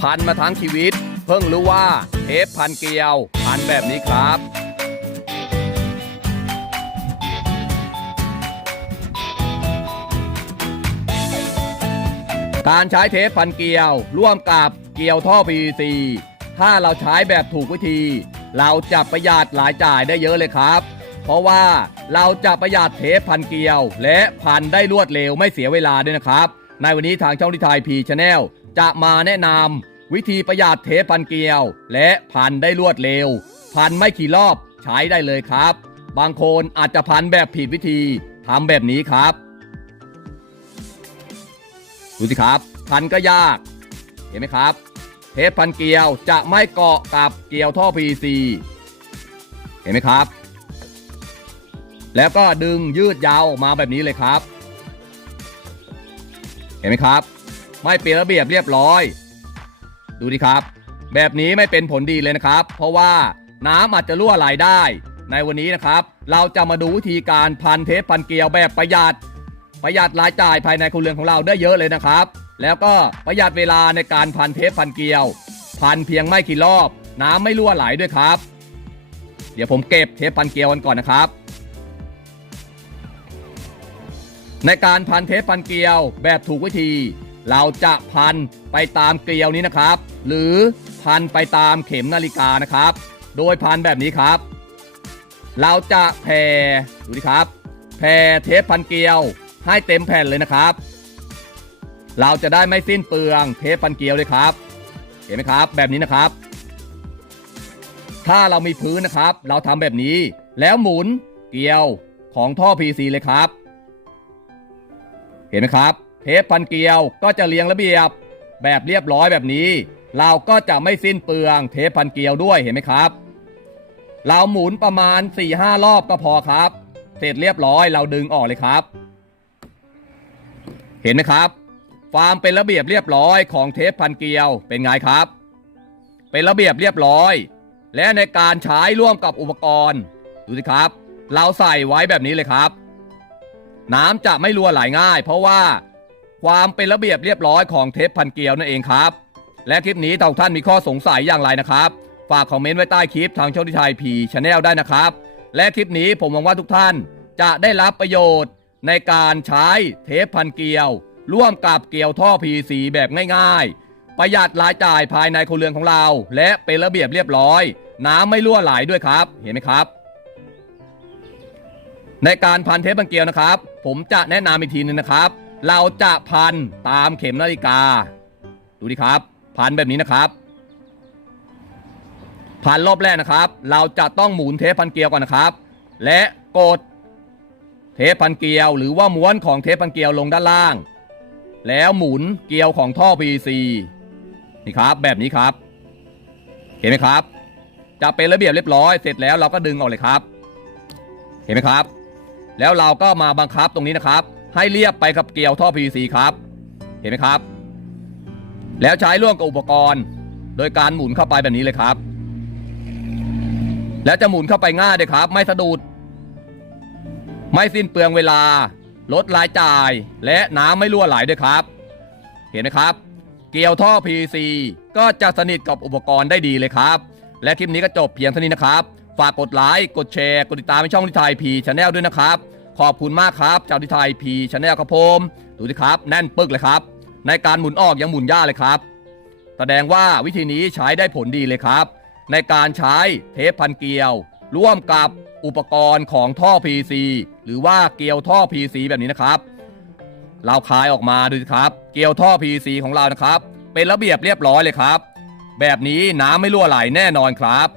พันมาทั้งชีวิต เพิ่งรู้ว่าเทปพันเกลียว พันแบบนี้ครับการใช้เทปพันเกลียว ร่วมกับเกลียวท่อ PVC ถ้าเราใช้แบบถูกวิธี เราจะประหยัดหลายจ่ายได้เยอะเลยครับ เพราะว่าเราจะประหยัดเทปพันเกลียว และพันได้รวดเร็วไม่เสียเวลาด้วยนะครับ ในวันนี้ทางช่องทิทายพีชาแนล จะมาแนะนำวิธีประหยัดเทปพันเกลียว และพันได้รวดเร็ว พันไม่ขี่รอบใช้ได้เลยครับ บางคนอาจจะพันแบบผิดวิธีทำแบบนี้ครับ ดูสิครับ พันก็ยาก เห็นไหมครับ เทปพันเกลียวจะไม่เกาะกับเกลียวท่อ PVC เห็นไหมครับ แล้วก็ดึงยืดยาวออกมาแบบนี้เลยครับ เห็นไหมครับ ไม่เป็นระเบียบเรียบร้อย ดูดิครับ แบบนี้ไม่เป็นผลดีเลยนะครับ เพราะว่าน้ำอาจจะรั่วไหลได้ ในวันนี้นะครับ เราจะมาดูวิธีการพันเทปพันเกลียวแบบประหยัด ประหยัดรายจ่ายภายในครัวเรือนของเราได้เยอะเลยนะครับ แล้วก็ประหยัดเวลาในการพันเทปพันเกลียว พันเพียงไม่กี่รอบ น้ำไม่รั่วไหลด้วยครับ เดี๋ยวผมเก็บเทปพันเกลียวกันก่อนนะครับในการพันเทปพันเกลียวแบบถูกวิธี เราจะพันไปตามเกลียวนี้นะครับ หรือพันไปตามเข็มนาฬิกานะครับ โดยพันแบบนี้ครับ เราจะแผ่ดูดิครับ แผ่เทปพันเกลียวให้เต็มแผ่นเลยนะครับ เราจะได้ไม่สิ้นเปลืองเทปพันเกลียวเลยครับ เห็นไหมครับ แบบนี้นะครับ ถ้าเรามีพื้นนะครับ เราทำแบบนี้ แล้วหมุนเกลียวของท่อ PC เลยครับ เห็นไหมครับ ทปพันเกลียวก็จะเรียงระเบียบ แบบเรียบร้อยแบบนี้ เราก็จะไม่สิ้นเปลืองเทปพันเกลียวด้วยเห็นไหมครับ เราหมุนประมาณ4-5รอบก็พอครับ เสร็จเรียบร้อยเราดึงออกเลยครับ เห็นไหมครับความเป็นระเบียบเรียบร้อยของเทปพันเกลียวเป็นไงครับ เป็นระเบียบเรียบร้อย และในการใช้ร่วมกับอุปกรณ์ดูสิครับ เราใส่ไว้แบบนี้เลยครับ น้ำจะไม่รั่วไหลง่าย เพราะว่า ความเป็นระเบียบเรียบร้อยของเทปพันเกลียวนั่นเองครับ และคลิปนี้ท่าท่านมีข้อสงสัยอย่างไรนะครับ ฝากคอมเมนต์ไว้ใต้คลิปทางช่องที่ไทยพีชาแนลได้นะครับ และคลิปนี้ผมหวังว่าทุกท่านจะได้รับประโยชน์ในการใช้เทปพันเกลียว ร่วมกับเกลียวท่อ PVC แบบง่ายๆ ประหยัดรายจ่ายภายในครัวเรือนของเรา และเป็นระเบียบเรียบร้อย น้ำไม่รั่วไหลด้วยครับ เห็นไหมครับ ในการพันเทปพันเกลียวนะครับ ผมจะแนะนำอีกทีนึงนะครับ เราจะพันตามเข็มนาฬิกา ดูดิครับ พันแบบนี้นะครับ พันรอบแรกนะครับ เราจะต้องหมุนเทปพันเกลียวก่อนนะครับ และกดเทปพันเกลียวหรือว่าม้วนของเทปพันเกลียวลงด้านล่าง แล้วหมุนเกลียวของท่อ PVC นี่ครับ แบบนี้ครับ เห็นไหมครับ จะเป็นระเบียบเรียบร้อยเสร็จแล้วเราก็ดึงออกเลยครับ เห็นไหมครับ แล้วเราก็มาบังคับตรงนี้นะครับ ให้เรียบไปกับเกลียวท่อ PVC ครับ เห็นไหมครับ แล้วใช้ร่วมกับอุปกรณ์ โดยการหมุนเข้าไปแบบนี้เลยครับ แล้วจะหมุนเข้าไปง่ายเลยครับ ไม่สะดุด ไม่สิ้นเปลืองเวลา ลดรายจ่าย และน้ำไม่รั่วไหลด้วยครับ เห็นไหมครับ เกลียวท่อ PVC ก็จะสนิทกับอุปกรณ์ได้ดีเลยครับ และคลิปนี้ก็จบเพียงเท่านี้นะครับ ฝากกดไลค์ กดแชร์ กดติดตามในช่องทิทายพีชาแนลด้วยนะครับ ขอบคุณมากครับเจ้าทิทยพีชาแนลครับผมดูสิครับ แน่นปึกเลยครับ ในการหมุนออกยังหมุนยากเลยครับ แสดงว่าวิธีนี้ใช้ได้ผลดีเลยครับ ในการใช้เทปพันเกลียว ร่วมกับอุปกรณ์ของท่อ PC หรือว่าเกลียวท่อ PC แบบนี้นะครับ เราคายออกมาดูสิครับ เกลียวท่อ PC ของเรานะครับ เป็นระเบียบเรียบร้อยเลยครับ แบบนี้น้ำไม่รั่วไหลแน่นอนครับ